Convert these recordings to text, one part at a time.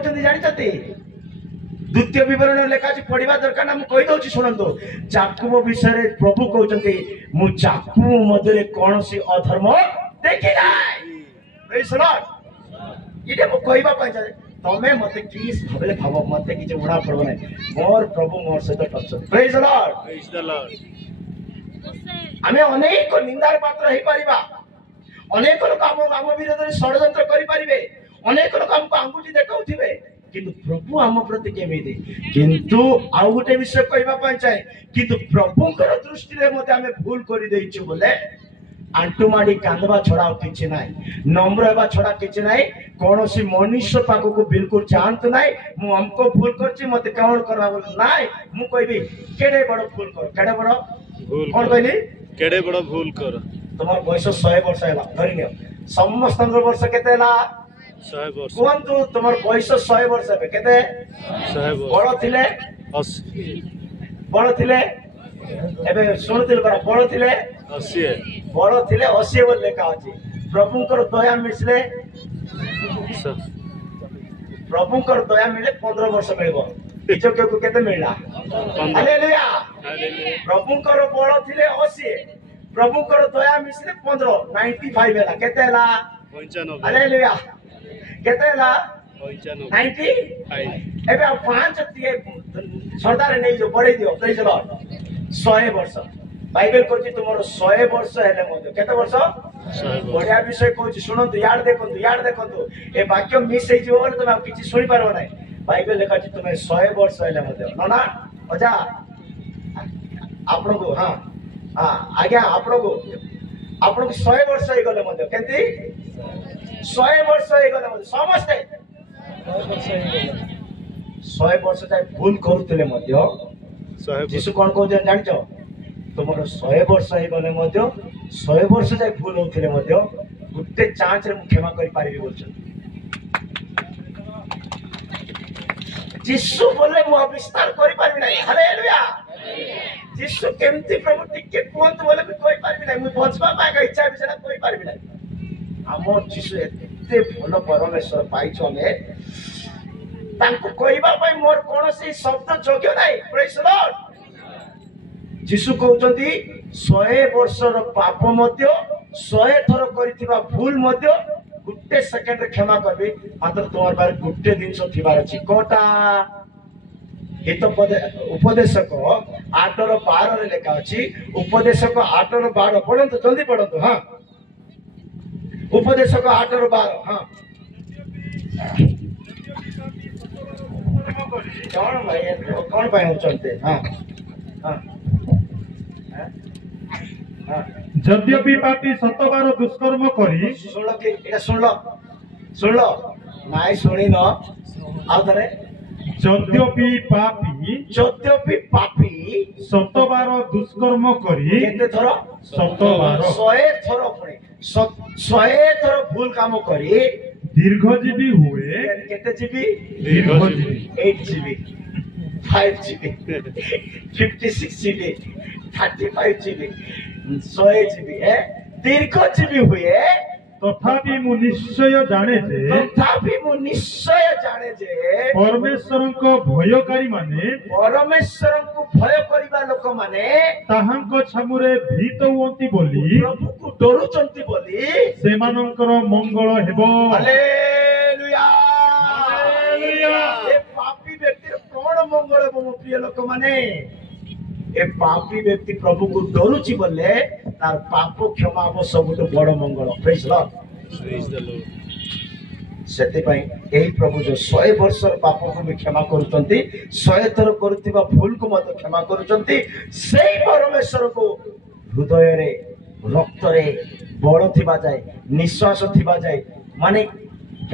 कहते जानते द्वितीय विवरण लेखा पढ़ा दरकार ना मुझे कहीदे शुणु जाकुब विषय प्रभु कहते मु जाकुब मध्य कौन सी अधर्म देखी ना ये कहवाई चाहे तमें मत कि भावे भाव मत किसी उड़ा पड़ो ना मोर प्रभु मोर सहित टच प्रेज द लॉर्ड आम अनेक निंदार पात्र हो पारिबा अनेक लोक आम विरोध में षड्यंत्र करें अनेक लोक आमको आंगुठी देखाउथिबे किंतु प्रभु आम प्रति केमिति किंतु आउ गोटे विषय कहवाई चाहे किंतु प्रभुंकर दृष्टि में मत आम भूल कर देइछु बोले आंटू माड़ी कांदवा छड़ा किसी ना नम्र होगा छड़ा किसी ना कौन सी मनुष्य पाक को बिल्कुल जानतु ना मु हमको भूल कर मत कौन करवा बोल ना मु कहबी केड़े बड़ भूल कर केड़े बड़ कौन कहली केड़े बड़ भूल कर तुम बयस 100 वर्ष है धरी नियो समस्त वर्ष केते ला 100 वर्ष कहतु तुम बयस 100 वर्ष है केते 100 वर्ष बड़ थिले 80 बड़ थिले एबे सुनतिल बड़ बड़ थिले 80 बड़ थिले 80 बोल लेखा अछि प्रभुंकर दया मिसले प्रभुंकर दया मिले 15 वर्ष मिलबो इजो के केते मिलला हालेलुया प्रभुंकर बड़ थिले 80 प्रभुंकर दया मिसले 15 95 हैला केते हैला 95 हालेलुया केते हैला 95 90 एबे 5 तिए सरदार नै जो बढ़ै दियो प्रेज लॉर्ड 100 वर्ष बाइबल कहछि तुमरो 100 वर्ष हेले मते केते वर्ष 100 बढ़िया विषय कहछि सुनंतु यार देखंतु ए वाक्य मिस हे जो बोले तुम किछि सुनि पारबो नै बाइबल लेखा छि तुमे 100 वर्ष हेले मते नना अजा आपन को हां हां आज्ञा आपन को 100 वर्ष हे गले मते केंति 100 वर्ष हे गले मते समस्त 100 वर्ष जाय भूल करूतले मते जीसु कोन को जानछो तुमर 100 वर्ष हे गले मते 100 वर्ष जाय भूल होतले मते गुटे चांच रे मु क्षमा करि पारिबी बोलछन जीसु बोले मु विस्तार करि पारिबी नै हालेलुया जीसु केमती प्रभु टिके कोंत बोले भी कोइ पारिबी नै मु बचबा पाए इच्छा विषय कोइ पारिबी नै हमर जीसु एते भलो परमेश्वर पाइछो ने तांको कहबा पई मोर कोनोसी शब्द जोग्य नै प्रेज द लॉर्ड जीसु कहउचंती 100 वर्षर पाप मध्य 100 थर करिथिबा भूल मध्य गुटे सेकंड रे क्षमा करबे मात्र तोर बारे गुटे दिन सो थिबार अछि कोटा हित उपदेशक 8 रो 12 रे लेखा अछि उपदेशक 8 रो 12 पढंतु जल्दी पढंतु हां उपदेशक 8 रो 12 हां कौन भाई कौन भाई चलते हां हां यद्यपि पापी 100 दुष्कर्म करी सुन लो नाई सुनी न आउ थरे यद्यपि पापी 100 दुष्कर्म करी केते थर 100 थर पुणी 100 थर भूल काम करी दीर्घजीवी हुए केते जीवी दीर्घजीवी 8 जीवी 5 जीवी 56 जीवी 35 जीवी 100 जीवी है दीर्घजीवी हुए तथापि मु निश्चय जाने जे परमेश्वर को भयकारी माने परमेश्वर को भय करिबा लोक माने ताहांको छामुरे भीत हुअंती बोली प्रभु को डरुचंती बोली सेमानंकर मंगल हेबो हालेलुया हालेलुया ए पापी व्यक्ति कोन मंगल हेबो मो प्रिय लोक माने ए पापी व्यक्ति प्रभु को डरुची बोले तार पाप क्षमा हो सबुठ बड़ मंगल प्रेज द लॉर्ड सेते पई एही प्रभु जो 100 वर्षर पाप को भी क्षमा करूचंती 100 थर करथिबा भूल को मत क्षमा करूचंती सेही परमेश्वर को हृदय रे रक्त रे बड़ थिबा जाय निश्वास थिबा जाय माने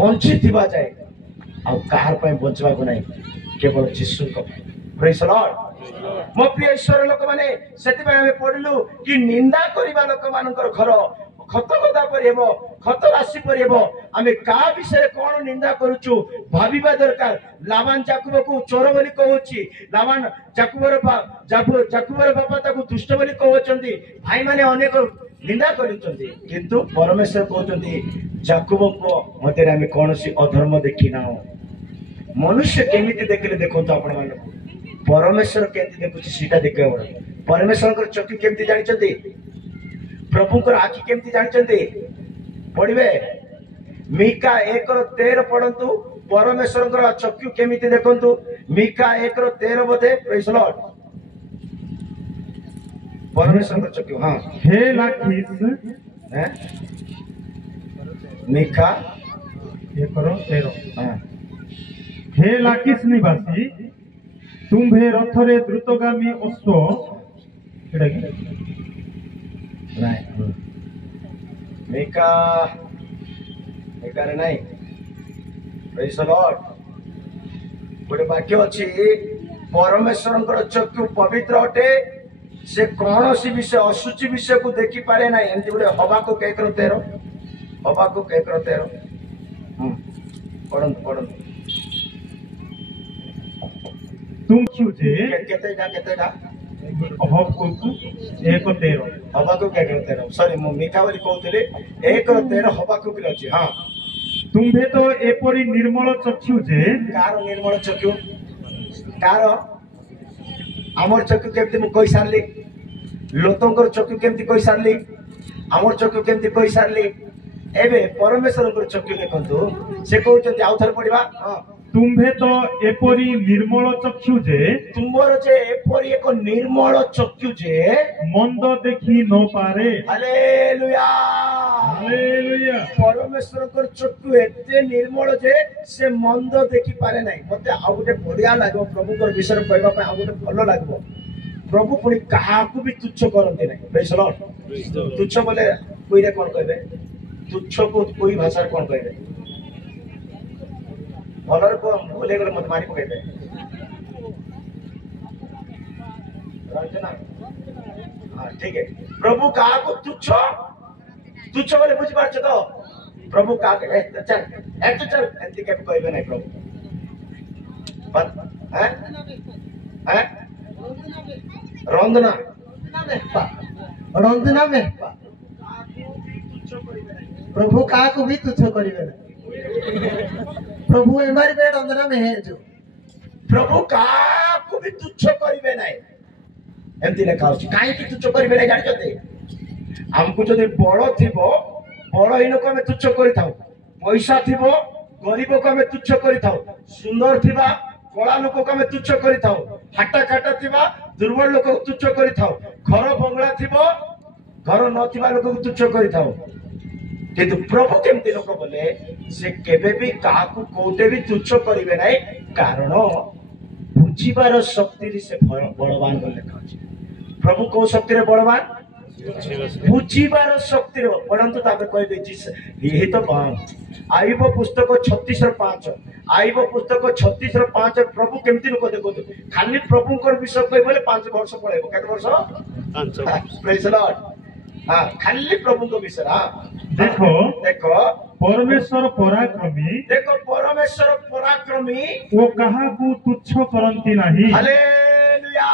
बंची थिबा जाय आ कार पई बचवा को नै केवल यीशु को प्रेज द लॉर्ड मो प्रिय ईश्वर लोक माने सेति पई हमें पढिलु कि निंदा करिबा लोक मानकर घर खत गदा पर हेबो खत राशि पर हेबो हमें का विषय कोन निंदा करूछु भाबिबा दरकार लाबान जाकुब को चोर बोली कहउची लाबान जाकुबर बापा ताको दुष्ट बोली कहउचंती भाई माने अनेक निंदा करिचंती किंतु परमेश्वर कहउचंती जाकुब को मते हमें कोनसी अधर्म देखिना मनुष्य केमिति देखले देखंतु आपण मानको परमेश्वर केमिति देखुची सीटा देखियो परमेश्वर चक्षु केमिति जानिचंती प्रभुकर आखि केमिति जानिचंती पढ़िबे मीका 1:13 पढ़ंतु परमेश्वर चक्षु केमिति देखंतु मीका 1:13 बोधे प्रेज द लॉर्ड परमेश्वर चक्षु हां हे लाखिस हैं मीका 1:13 हां हे लाकिस निवासी तुम्भे रथरे द्रुतगामी अश्व एटा कि नहीं मीका रे नहीं प्रेज द लॉर्ड गोटे वाक्य अछि परमेश्वर चक्षु पवित्र अटे से कौन सी विषय अशुचि विषय को देखी पारे ना एमती गोटे हवा को 1:13 हवा को 1:13 पढ़ंतु पढ़ंतु तुम छुजे केतेटा अभाव को 1:13 हवा को 1:13 सॉरी मु मीका बोली कहउतले 1:13 हवा को भी अछि हां तुम्भे तो एपरी निर्मल चक्षु जे कार निर्मल चक्षु कार आमर चक्षु केमती मु कहि सारली लोतंकर चक्षु केमती कहि सारली आमर चक्षु केमती कहि सारली एबे परमेश्वर चक्षु देखंतु से कहउछन आउ थर पढिबा हां तुम्भे तो एपरी निर्मल चक्षु जे तुमर जे एपरी एक निर्मल चक्षु जे मंद देखी न पारे हालेलुया हालेलुया परमेश्वर चक्षु एते निर्मल जे से मंद देखी पारे नाही मते आ गोटे बढ़िया लागो प्रभुकर विषय कहबा पय आ गोटे भलो लागो प्रभु पुनी काहाकू भी तुच्छ करते नाही प्रेज द लॉर्ड तुच्छ बोले कोइरे कोन कहबे तुच्छ को कोई भाषा कोन कहबे भलर को बोले गले मत मारी पकैबे रंजना हां ठीक है प्रभु काहाकू तुच्छ तुच्छ बोले बुझ पाछ तो प्रभु का चल एंती के कहबे नहीं प्रभु पर हैं हैं रंजना रंजना में प्रभु का को भी तुच्छ करिवे प्रभु हमारी पे रंजना में है जो प्रभु का को भी तुच्छ करिवे नहीं एंती लेखा अछि काहे कि तुच्छ करिवे नहीं जानि जते हमको जदि बड़ थिबो बड़हीन को हमें तुच्छ करि थाउ पैसा थिबो गरीब को हमें तुच्छ करि थाउ सुंदर थिबा कला लोक को हमें तुच्छ करि थाउ हाटा काटा थिबा दुर्बल लोक को तुच्छ करि थाउ घर बंगला थिबो घर न थिबा लोक को तुच्छ करि थाउ किंतु प्रभु केमती लोक बोले से केबे भी काहाकू कोटे भी तुच्छ करिवे नाही कारण बुझिबार शक्ति से बलवान बोल लेखा अछि प्रभु को शक्ति रे बलवान बुझिबार शक्ति रे पढ़ंतु ताबे कहि देछि यही तो आईब पुस्तक 36:5 आईब पुस्तक 36:5 प्रभु केमती लोक देखो खाली प्रभु को विषय कहि बोले 5 वर्ष पळेबो केते वर्ष प्रेज द लॉर्ड हां खाली प्रभु को विषय हां देखो देखो परमेश्वर पराक्रमी देखो परमेश्वर पराक्रमी वो काहाकू तुच्छ करंती नाही हालेलुया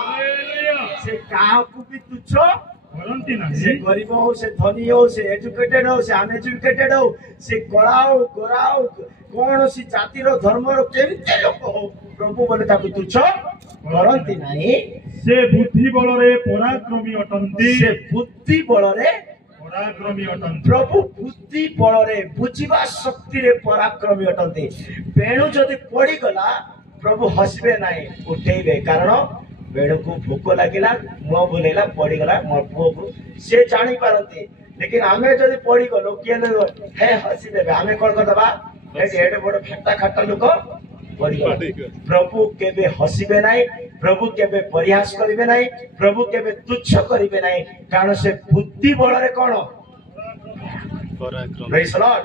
हालेलुया से काहाकू भी तुच्छ करंती नाही से गरीब हो से धनी हो से एजुकेटेड हो से अनएजुकेटेड हो से कला हो गोरा हो कौन सी जाति रो धर्म रो केमते लोक हो प्रभु बोले ताकू तुच्छ करंती नाही से बुद्धि बलरे पराक्रमी अटंती से बुद्धि बलरे पराक्रमी अटंती प्रभु बुद्धि बलरे बुझिबा शक्ति रे पराक्रमी अटंती बेणु जदि पड़ी गला प्रभु हसबे नाही उठेबे कारण बेणु को भूख लागिला मुह बुलेला पड़ी गला मोर पुओ को से जानि पारंती लेकिन आमे जदि पड़ी गलो केले हे हसी देबे आमे कोन करदबा एडे बड़ फटा खट्टा लोक पड़ी गला प्रभु केबे हसीबे नाही प्रभु केबे परिहास करिवे नाही प्रभु केबे तुच्छ करिवे नाही कारण से बुद्धि बलरे कोन प्रेज द लॉर्ड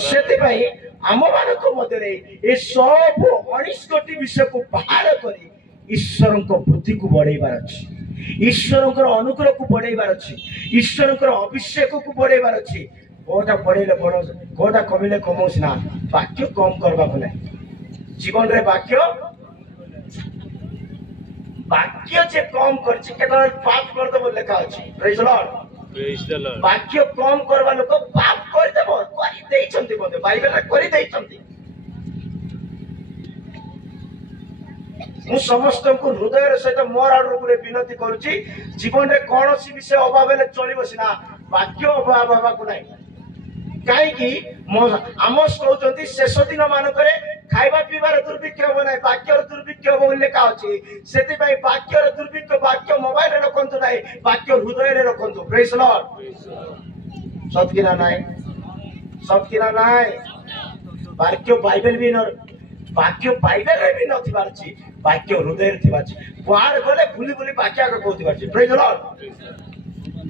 सेति भाई आम मानक मध्यरे ए सब 19 कोटी विषय को बाहर करी ईश्वर को बुद्धि को बढ़ेबार अछि ईश्वर को अनुग्रह को बढ़ेबार अछि ईश्वर को अभिषेक को बढ़ेबार अछि कोटा बढ़ेले बड़ कोटा कमिले कमौस ना वाक्य कम करबा भले जीवन रे वाक्य वाक्य जे कम करछि केतल पाप कर दबो लेखा अछि प्रेज द लॉर्ड वाक्य कम करबा लोक पाप कर देबो करि देइछन्ती बोले बाइबल करि देइछन्ती ମୁଁ ସମସ୍ତଙ୍କୁ ହୃଦୟର ସହିତ ମୋର ଆଡୁ ଗୋଟେ ବିନତି କରୁଛି, ଜୀବନରେ କୌଣସି ବିଷୟ ଅଭାବ ହେଲେ ଚଳିବ ସିନା, ବାକ୍ୟ ଅଭାବ ହେବାକୁ ନାହିଁ। କାହିଁକି ଆମୋସ କହୁଛନ୍ତି ଶେଷ ଦିନ ମାନଙ୍କରେ ଖାଇବା ପିଇବାର ଦୁର୍ଭିକ୍ଷ ହବ ନାହିଁ, ବାକ୍ୟର ଦୁର୍ଭିକ୍ଷ ହବ ବୋଲି ଲେଖା ଅଛି। ସେଥିପାଇଁ ବାକ୍ୟର ଦୁର୍ଭିକ୍ଷ ବାକ୍ୟ ମୋବାଇଲରେ ରଖନ୍ତୁ ନାହିଁ, ବାକ୍ୟ ହୃଦୟରେ ରଖନ୍ତୁ। ପ୍ରେଜ୍ ଲର୍ଡ। ସତ କି ନା ନାହିଁ? ସତ କି ନା ନାହିଁ? ବାକ୍ୟ ବାଇବେଲ ବି ବାକ୍ୟ ବାଇବେଲରେ ବି ନଥିବାର ଅଛି, ବାକ୍ୟ ହୃଦୟରେ ଥିବା ଅଛି। କୁଆଡେ ଗଲେ ଭୁଲି ଭୁଲି ବାକ୍ୟ ଆଗ କହୁଥିବାର ଅଛି। ପ୍ରେଜ୍ ଲର୍ଡ।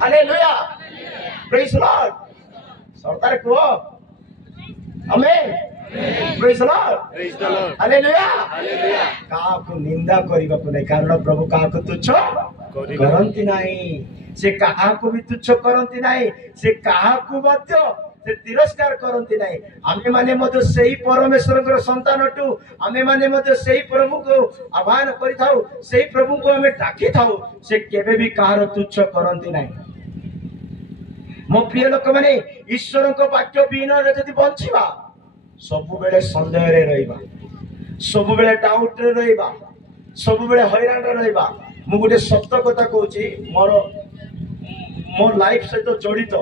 ହାଲେଲୁୟା। ପ୍ରେଜ୍ ଲର୍ଡ। ସରଦାର କୁହ ଆମେନ୍। ପ୍ରେଜ୍ Lord. Praise the Lord. Hallelujah. Hallelujah. କାହାକୁ ନିନ୍ଦା କରିବାକୁ ନାହିଁ, କାରଣ ପ୍ରଭୁ କାହାକୁ ତୁଚ୍ଛ କରନ୍ତି ନାହିଁ। ସେ କାହାକୁ ବି ତୁଚ୍ଛ କରନ୍ତି ନାହିଁ, ସେ କାହାକୁ ମଧ୍ୟ ସେ ତିରସ୍କାର କରନ୍ତି ନାହିଁ। ଆମେମାନେ ମଧ୍ୟ ସେଇ ପରମେଶ୍ୱରଙ୍କର ସନ୍ତାନଠୁ ଆମେମାନେ ମଧ୍ୟ ସେଇ ପ୍ରଭୁକୁ ଆହ୍ୱାନ କରିଥାଉ, ସେଇ ପ୍ରଭୁଙ୍କୁ ଆମେ ଡାକିଥାଉ। ସେ କେବେ ବି କାହାର ତୁଚ୍ଛ କରନ୍ତି ନାହିଁ। ମୋ ପ୍ରିୟ ଲୋକମାନେ, ଈଶ୍ୱରଙ୍କ ବାକ୍ୟ ବିହୀନରେ ଯଦି ବଞ୍ଚିବା, ସବୁବେଳେ ସନ୍ଦେହରେ ରହିବା, ସବୁବେଳେ ଡାଉଟରେ ରହିବା, ସବୁବେଳେ ହଇରାଣରେ ରହିବା। ମୁଁ ଗୋଟେ ସତ କଥା କହୁଛି, ମୋ ଲାଇଫ ସହିତ ଜଡ଼ିତ।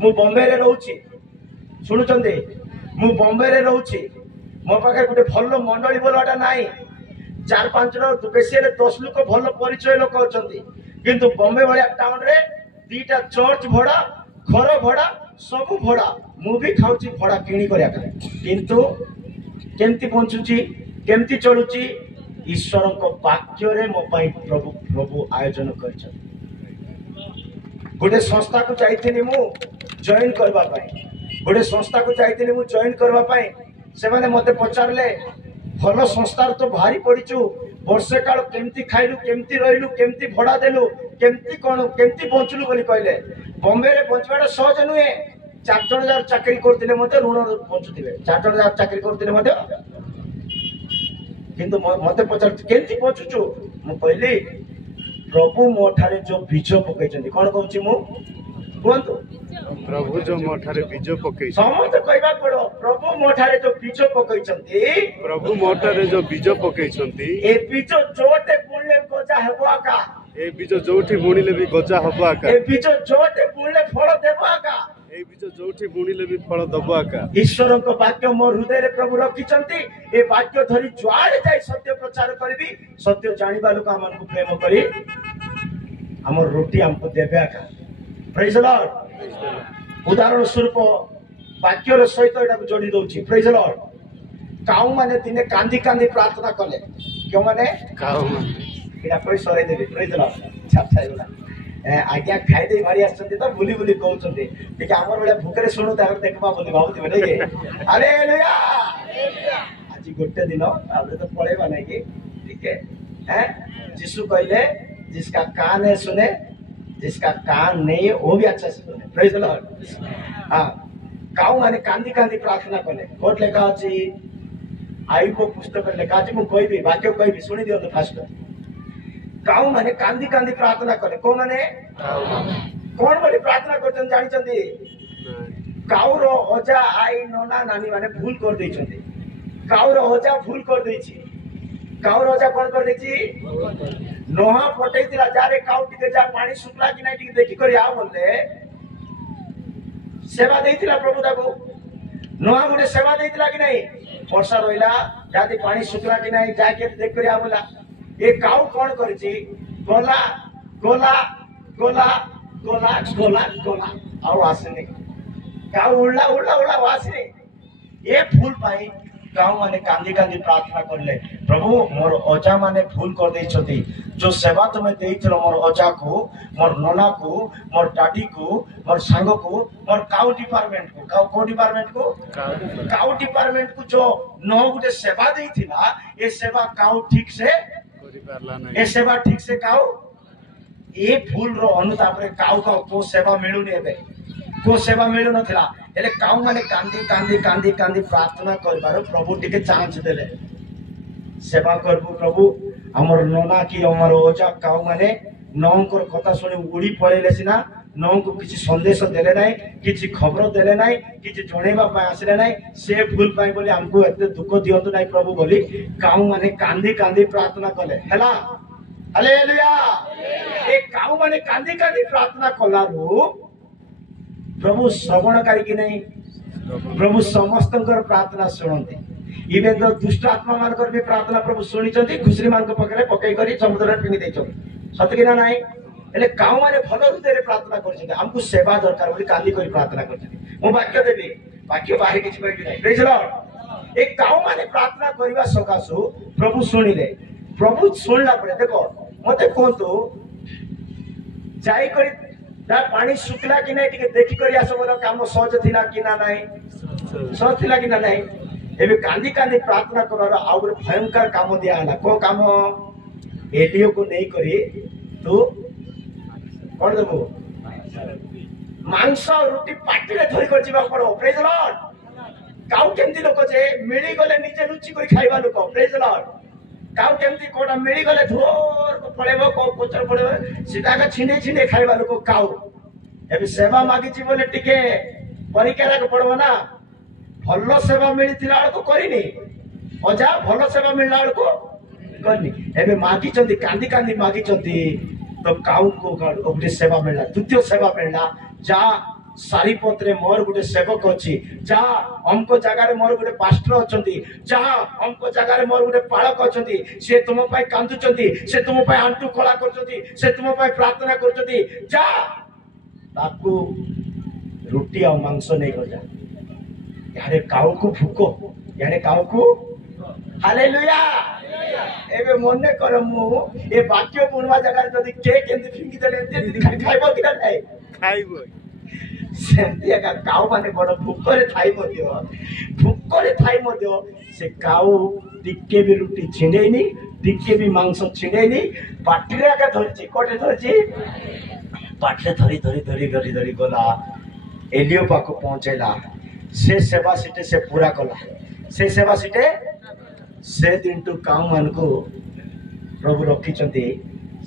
ମୁଁ ବମ୍ବେରେ ରହୁଛି, ଶୁଣୁଛନ୍ତି? ମୁଁ ବମ୍ବେରେ ରହୁଛି। ମୋ ପାଖରେ ଗୋଟେ ଭଲ ମଣ୍ଡଳୀ ବୋଲାଟା ନାହିଁ। 4-5 ବେଶୀ ହେଲେ 10 ଲୋକ ଭଲ ପରିଚୟ ଲୋକ ଅଛନ୍ତି, କିନ୍ତୁ ବମ୍ବେ ଭଳିଆ ଟାଉନରେ 2ଟା ଚର୍ଚ୍ଚ ଭଡ଼ା, ଘର ଭଡ଼ା, ସବୁ ଭଡ଼ା। ମୁଁ ବି ଖାଉଛି ଭଡ଼ା କିଣି କରିବା ପାଇଁ, କିନ୍ତୁ କେମିତି ବଞ୍ଚୁଛି, କେମିତି ଚଳୁଛି? ଈଶ୍ୱରଙ୍କ ବାକ୍ୟରେ ମୋ ପାଇଁ ପ୍ରଭୁ ଆୟୋଜନ କରିଛନ୍ତି। ଗୋଟେ ସଂସ୍ଥାକୁ ଯାଇଥିଲି ମୁଁ ଜଏନ୍ କରିବା ପାଇଁ, ଗୋଟେ ସଂସ୍ଥାକୁ ଯାଇଥିଲି ମୁଁ ଜଏନ୍ କରିବା ପାଇଁ। ସେମାନେ ମତେ ପଚାରିଲେ, ଭଲ ସଂସ୍ଥାରୁ ତ ବାହାରି ପଡ଼ିଛୁ, ବର୍ଷେ କାଳ କେମିତି ଖାଇଲୁ, କେମିତି ରହିଲୁ, କେମିତି ଭଡ଼ା ଦେଲୁ, କେମିତି କ'ଣ କେମିତି ବଞ୍ଚିଲୁ ବୋଲି କହିଲେ। ବମ୍ବେରେ ବଞ୍ଚିବାଟା ସହଜ ନୁହେଁ। 4 ଜଣ ଯାକ ଚାକିରି କରୁଥିଲେ ମଧ୍ୟ ଋଣ ବଞ୍ଚୁଥିବେ, 4 ଜଣ ଯାକ ଚାକିରି କରୁଥିଲେ ମଧ୍ୟ। କିନ୍ତୁ ମତେ ପଚାରୁଛୁ କେମିତି ବଞ୍ଚୁଛୁ? ମୁଁ କହିଲି, ପ୍ରଭୁ ମୋ ଠାରେ ଯୋଉ ବୀଜ ପକେଇଛନ୍ତି। କ'ଣ କହୁଛି ମୁଁ? କୁହନ୍ତୁ। ପ୍ରଭୁ ଯୋଉ ମୋ ଠାରେ ବୀଜ ପକେଇଛନ୍ତି, ସମସ୍ତେ କହିବାକୁ ପଡିବ, ପ୍ରଭୁ ମୋ ଠାରେ ଯୋଉ ବୀଜ ପକେଇଛନ୍ତି, ପ୍ରଭୁ ମୋ ଠାରେ ଯୋଉ ବୀଜ ପକେଇଛନ୍ତି, ଏ ବୀଜ ଯୋଟେ ବୁଣିଲେ ଗଜା ହେବ ଆକା, ଏ ବୀଜ ଯୋଉଠି ବୁଣିଲେ ବି ଗଜା ହବ ଆକା, ଏ ବୀଜ ଯୋଟେ ବୁଣିଲେ ଫଳ ଦେବ ଆକା। এই বীজ ଯୋଉଠି ବୁଣିଲେ ବି ଫଳ ଦବ ଆକା। ଈଶ୍ୱରଙ୍କ ବାକ୍ୟ ମୋ ହୃଦୟରେ ପ୍ରଭୁ ରଖିଛନ୍ତି। ଏ ବାକ୍ୟ ଧରି ଯୁଆଡେ ଯାଇ ସତ୍ୟ ପ୍ରଚାର କରିବି, ସତ୍ୟ ଜାଣିବା ଲୋକ ଆମମାନଙ୍କୁ ପ୍ରେମ କରି ଆମର ରୁଟି ଆମକୁ ଦେବେ ଆକା। ପ୍ରେଜ୍ ଲର୍ଡ। ଉଦାହରଣ ସ୍ୱରୂପ ବାକ୍ୟର ସହିତ ଏଟାକୁ ଯୋଡ଼ି ଦଉଛି। ପ୍ରେଜ୍ ଲର୍ଡ। କାଉ ମାନେ ଦିନେ କାନ୍ଦି କାନ୍ଦି ପ୍ରାର୍ଥନା କଲେ। କେଉଁମାନେ? ଏଇଟା କହି ସରେଇ ଦେବି। ପ୍ରେଜ୍ ଲର୍ଡ। ଛାପ୍ ହେଇଗଲା। ଆଜ୍ଞା ଖାଇଦେଇ ଭାରି ଆସିଛନ୍ତି ତ ବୁଲି ବୁଲି କହୁଛନ୍ତି, ଟିକେ ଆମର ଭଳିଆ ଭୁକରେ ଶୁଣୁ ତାପରେ ଦେଖିବା ବୋଲି ଭାବୁଥିବେ ନାଇଁ କି? ହାଲେଲୁୟା। ଆଜି ଗୋଟେ ଦିନ, ତାପରେ ତ ପଳେଇବା ନାଇଁ କି? ଟିକେ ଯୀଶୁ କହିଲେ, जिसका कान है सुने, जिसका कान नहीं है वो भी अच्छा से सुने। Praise the Lord. हाँ, काऊ माने कांदी कांदी प्रार्थना कले। कोट लेखा अछि, आयुब पुस्तक लेखा अछि। मु कोई भी वाक्य कोई भी सुनी दियो तो फास्ट। काऊ माने कांदी कांदी प्रार्थना कले। को माने? कौन बोली प्रार्थना करछन जानि छथि? काऊ रो ओजा आई नोना नानी माने भूल कर दै छथि। काऊ रो ओजा भूल कर दै छी। काऊ रो ओजा कोन कर दै छी? नोहा पटई दिला जारे काऊ टिके जा पानी सुकला कि नहीं टिके देखि करी आ बोलले सेवा देइतिला प्रभु ताको। नोहा गुटे सेवा देइतिला कि नहीं? वर्षा रोइला जाति पानी सुकला कि नहीं जाके देख करी आ बोला। ए काऊ कोन करछि? गोला गोला गोला गोला गोला गोला आउ आसने। काऊ उल्ला उल्ला उल्ला आसने। ए फूल पाई गाँव माने कांदी कांदी प्रार्थना करले, प्रभु मोर अजा माने भूल कर दे छथि। जो सेवा तुम्हें देइथिलो मोर अजा को, मोर नोना को, मोर डाडी को, मोर संग को, मोर काउ डिपार्टमेंट को, काउ डिपार्टमेंट को, काउ डिपार्टमेंट को जो नो गुटे सेवा देइथिला, ए सेवा काउ ठीक से करि पारला नै। ए सेवा ठीक से काउ ए फूल रो अनुताप रे काउ को सेवा मिलुनी एबे। को सेवा मिलु नथिला। हेले काऊ माने कांदी कांदी कांदी कांदी प्रार्थना करबार प्रभु टिके चांस देले। सेवा करबु प्रभु, हमर नोना की हमर ओजा काऊ माने नौकर कथा सुनी उड़ी पळेले सिना ନଙ୍କୁ କିଛି ସନ୍ଦେଶ ଦେଲେ ନାହିଁ, କିଛି ଖବର ଦେଲେ ନାହିଁ, କିଛି ଜଣେଇବା ପାଇଁ ଆସିଲେ ନାହିଁ। ସେ ଭୁଲ ପାଇଁ ବୋଲି ଆମକୁ ଏତେ ଦୁଃଖ ଦିଅନ୍ତୁ ନାହିଁ ପ୍ରଭୁ ବୋଲି କାଉ ମାନେ କାନ୍ଦି କାନ୍ଦି ପ୍ରାର୍ଥନା କଲେ ହେଲା। ହାଲେଲୁୟା। ଏ କାଉ ମାନେ କାନ୍ଦି କାନ୍ଦି ପ୍ରାର୍ଥନା କଲାରୁ ପ୍ରଭୁ ଶ୍ରବଣକାରୀ କି ନାହିଁ, ପ୍ରଭୁ ସମସ୍ତଙ୍କର ପ୍ରାର୍ଥନା ଶୁଣନ୍ତି। ଇଭେନ୍ ତ ଦୁଷ୍ଟ ଆତ୍ମା ମାନଙ୍କର ବି ପ୍ରାର୍ଥନା ପ୍ରଭୁ ଶୁଣିଛନ୍ତି, ଘୁଷୁରୀ ମାନଙ୍କ ପାଖରେ ପକେଇ କରି ସମୁଦ୍ରରେ ଫିଙ୍ଗି ଦେଇଛନ୍ତି, ସତ କି ନା ନାହିଁ? ହେଲେ କାଉ ମାନେ ଭଲ ହୃଦୟରେ ପ୍ରାର୍ଥନା କରିଛନ୍ତି, ଆମକୁ ସେବା ଦରକାର ବୋଲି କାନ୍ଦି କରି ପ୍ରାର୍ଥନା କରିଛନ୍ତି। ମୁଁ ବାକ୍ୟ ଦେବି, ବାକ୍ୟ ବାହାରେ କିଛି କହିବି ନାହିଁ। ପ୍ରେଜ୍ ଦ ଲର୍ଡ। ଏ କାଉ ମାନେ ପ୍ରାର୍ଥନା କରିବା ସକାଶୁ ପ୍ରଭୁ ଶୁଣିଲେ। ପ୍ରଭୁ ଶୁଣିଲା ପରେ ଦେଖ ମତେ କୁହନ୍ତୁ, ଯାଇକରି ତା ପାଣି ଶୁଖିଲା କି ନାହିଁ ଟିକେ ଦେଖିକରି ଆସ, ମୋର କାମ ସହଜ ଥିଲା କି ନା ନାହିଁ, ସହଜ ଥିଲା କି ନା ନାହିଁ? ଏବେ କାନ୍ଦି କାନ୍ଦି ପ୍ରାର୍ଥନା କରିବାର ଆଉ ଗୋଟେ ଭୟଙ୍କର କାମ ଦିଆହେଲା। କୋଉ କାମ? ଏଲିଓକୁ ନେଇକରି ତୁ କଣ ଦେବୁ? ମାଂସ ରୁଟି ପାଟିରେ ଧରିକରି ଯିବାକୁ ପଡିବ। ପ୍ରେଜ୍ ଦ ଲର୍ଡ। କାଉ କେମିତି ଲୋକ ଯେ ମିଳିଗଲେ ନିଜେ ଲୁଚି କରି ଖାଇବା ଲୋକ। ପ୍ରେଜ୍ ଦ ଲର୍ଡ। କାଉ କେମିତି କୋଉଟା ମିଳିଗଲେ ଧୋର ପଳେଇବ, କୋଉ ପଛରେ ପଳେଇବ, ସେଟା ଛିଣ୍ଡେଇ ଛିଣ୍ଡେଇ ଖାଇବା ଲୋକ କାଉ। ଏବେ ସେବା ମାଗିଛି ବୋଲି ଟିକେ ପରୀକ୍ଷା ପଡିବ ନା। ଭଲ ସେବା ମିଳିଥିଲା ବେଳକୁ କରିନି, ଅଜା ଭଲ ସେବା ମିଳିଲା ବେଳକୁ କରିନି। ଏବେ ମାଗିଛନ୍ତି, କାନ୍ଦି କାନ୍ଦି ମାଗିଛନ୍ତି, ତ କାଉକୁ ଗୋଟେ ସେବା ମିଳିଲା, ଦ୍ୱିତୀୟ ସେବା ମିଳିଲା। ଯା ସାରିପତ୍ରେ ମୋର ଗୋଟେ ସେବକ ଅଛି, ଯାହା ଅମକ ଜାଗାରେ ମୋର ଗୋଟେ ପାଷ୍ଟର ଅଛନ୍ତି, ଯାହା ଅମକ ଜାଗାରେ ମୋର ଗୋଟେ ପାଳକ ଅଛନ୍ତି, ସେ ତୁମ ପାଇଁ କାନ୍ଦୁଛନ୍ତି, ସେ ତୁମ ପାଇଁ ଆଣ୍ଠୁ ଖୋଳା କରୁଛନ୍ତି, ସେ ତୁମ ପାଇଁ ପ୍ରାର୍ଥନା କରୁଛନ୍ତି। ଯା ତାକୁ ରୁଟି ଆଉ ମାଂସ ନେଇକ ଯା। यारे काऊ को भूको, यारे काऊ को हालेलुया। एबे मने कर मु ए वाक्य पुनवा जगह जदी के केंति फिंगी देले एते खाइबो कि नाही? ଖାଇବ। सेमती एका काऊ माने बड़ भूकरे थाई मध्य, भूकरे थाई मध्य से काऊ टिके भी रुटी छिंडेनी, टिके भी मांस छिंडेनी, पाटिरे एका धरची, कोटे धरची, पाटले धरी धरी धरी धरी धरी गला एलियो पाको पहुंचेला। से सेवा सीटे से पूरा कला, से सेवा सीटे से दिन टू काऊ मान को प्रभु रखी चंती,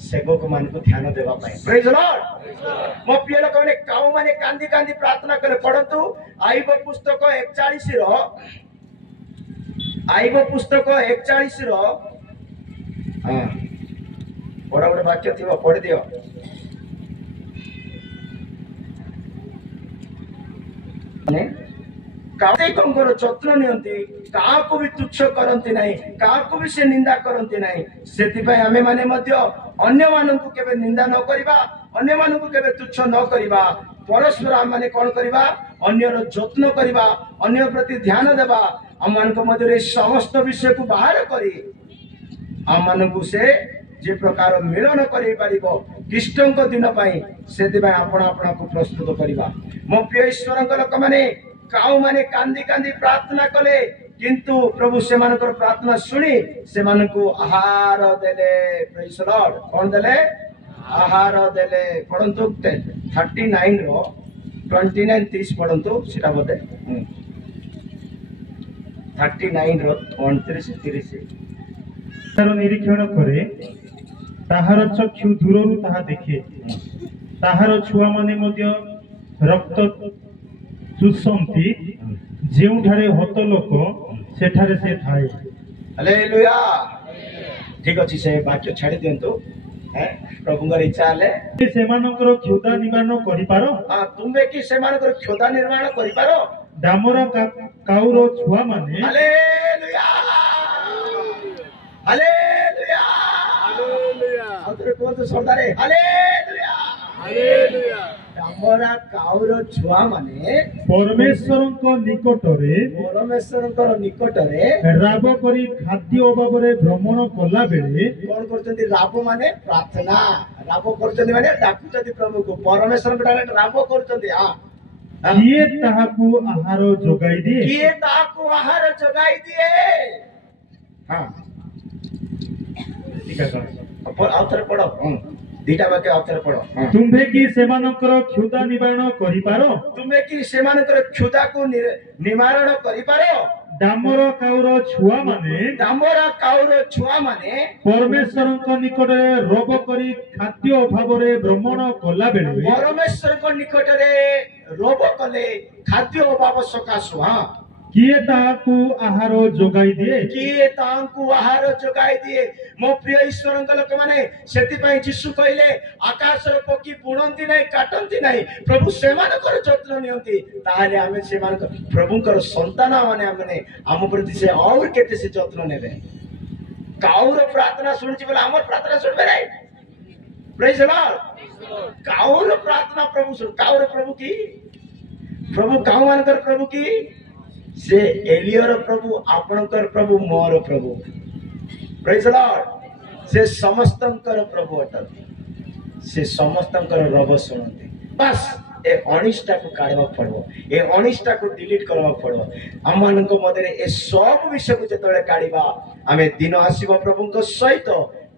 सेवक मान को ध्यान देवा पाए। Praise the Lord. मो प्रिय लोक माने काऊ माने कांदी कांदी प्रार्थना करे। पढ़ंतु आईब पुस्तक 41 रो, आईब पुस्तक 41 रो, हां बड़ा बड़ा वाक्य थिबो, पढ़ दियो। माने काउंकर जत्न नियंती, काहाको भी तुच्छ करंती नहीं, काहाको भी से निंदा करंती नहीं। सेतिपय आमे माने मध्य अन्य माननकु केबे निंदा न करिबा, अन्य माननकु केबे तुच्छ न करिबा, परस्पर आम माने कोन करिबा? अन्यर जत्न करिबा, अन्य प्रति ध्यान देबा। आम मानक मध्य समस्त विषय को बाहर करी आम मानकु से जे प्रकार मिलन करि पारिबो कृष्णक दिन पई, सेतिपय आपण आपण को प्रस्तुत करिबा। मो प्रिय ईश्वरक लोक माने काऊ माने कांदी कांदी प्रार्थना कले, किंतु प्रभु से मानकर प्रार्थना सुनी से मानको आहार देले। Praise the Lord. कोन देले? आहार देले। पढंतु 39 रो 29 30 पढंतु सेटा बोले 39 रो 29 30 तार निरीक्षण करे, ताहार चक्षु दूररू ताहा देखे, ताहार छुआ माने मध्य रक्त चुसंती, जेउठारे हत लोक सेठारे से थाए। हालेलुया। ठीक अछि, से वाक्य छाडी दियंतु। प्रभुंगर इच्छा हेले सेमानकर क्षुधा निवारण करि पारो। तुमे कि सेमानकर क्षुधा निर्माण करि पारो? डामरा काउरो छुआ माने हालेलुया, हालेलुया, हालेलुया, आउतरे कोन सरदारे हालेलुया, हालेलुया। डामरा काउरो छुआ माने परमेश्वरଙ୍କ निकटरे, परमेश्वरଙ୍କର निकटरे राब करी खाद्य अभावरे भ्रमण कला बेले कोन करचंती? राब माने प्रार्थना, राब करचंती माने डाकुचंती प्रभु को, परमेश्वरଙ୍କ डायरेक्ट राब करचंती। हां, किए ताहाकू आहार जोगाई दिए, किए ताहाकू आहार जोगाई दिए। हां ठीक है सर। अपन आउतरे पढो, दीटा वाक्य आउतरे पढो। तुम्भे कि सेमानकर क्षुधा निवारण करि पारो? तुमे कि सेमानकर क्षुधा को निवारण करि पारो? डामर काउर छुआ माने डामर काउर छुआ माने परमेश्वरଙ୍କ ନିକଟରେ ରୋଗ କରି ଖାଦ୍ୟ ଅଭାବରେ ଭ୍ରମଣ କଲା ବେଳେ परमेश्वर निकटरे रोग कले खाद्य अभाव सकाशु हाँ କିଏ ତାହାକୁ ଆହାର ଯୋଗାଇ ଦିଏ किए तांकु आहार जोगाई दिए मो प्रिय ईश्वर लोक माने सेति पई यीशु कहले आकाश रो पक्षी बुणंती नाही काटंती नाही प्रभु सेमानकर जत्न नियंती ताहाले आमे सेमानकर प्रभुकर संतान माने आमे आम प्रति से और केते से जत्न नेबे काउर प्रार्थना सुनछि बोले हमर प्रार्थना सुनबे रे प्रेज द लॉर्ड काउर प्रार्थना प्रभु सुन काउर प्रभु की प्रभु काउ मानकर प्रभु की से एलियर प्रभु आपणकर प्रभु मोर प्रभु प्रेज द लॉर्ड से समस्तंकर प्रभु अटल से समस्तंकर रब सुनते बस ए अनिष्टा को काढ़वा पड़ो ए अनिष्टा को डिलीट करवा पड़ो हम मान को मधुर ए सब विषय को जतले काढ़वा आमे दिन आसीबो प्रभु को सहित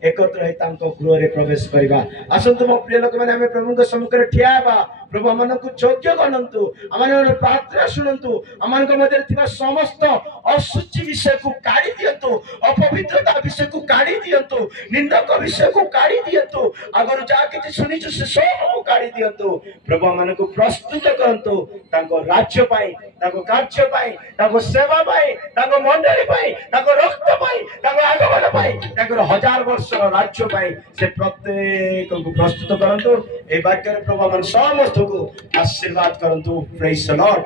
एकत्र होई तांको गृह रे प्रवेश करबा आसंतु मो प्रिय लोक माने आमे प्रभु को सम्मुख रे ठिया हेबा प्रभु मन को योग्य गणंतु आमान प्रार्थना शुणंतु आमान को मध्य थिबा समस्त अशुचि विषय को काढ़ी दियंतु अपवित्रता विषय को काढ़ी दियंतु निंदक विषय को काढ़ी दियंतु अगर जा कि सुनिछु से सब को काढ़ी दियंतु प्रभु आमान को प्रस्तुत करंतु तांको राज्य पाई तांको कार्य पाई तांको सेवा पाई तांको मंडली पाई तांको रक्त पाई तांको आगमन पाई तांको 1000 वर्ष राज्य पाई से प्रत्येक को प्रस्तुत करंतु ए वाक्य रे प्रभु आमान समस्त को आशीर्वाद करंतु प्रेज द लॉर्ड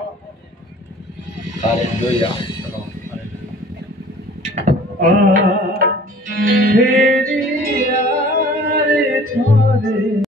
हालेलुया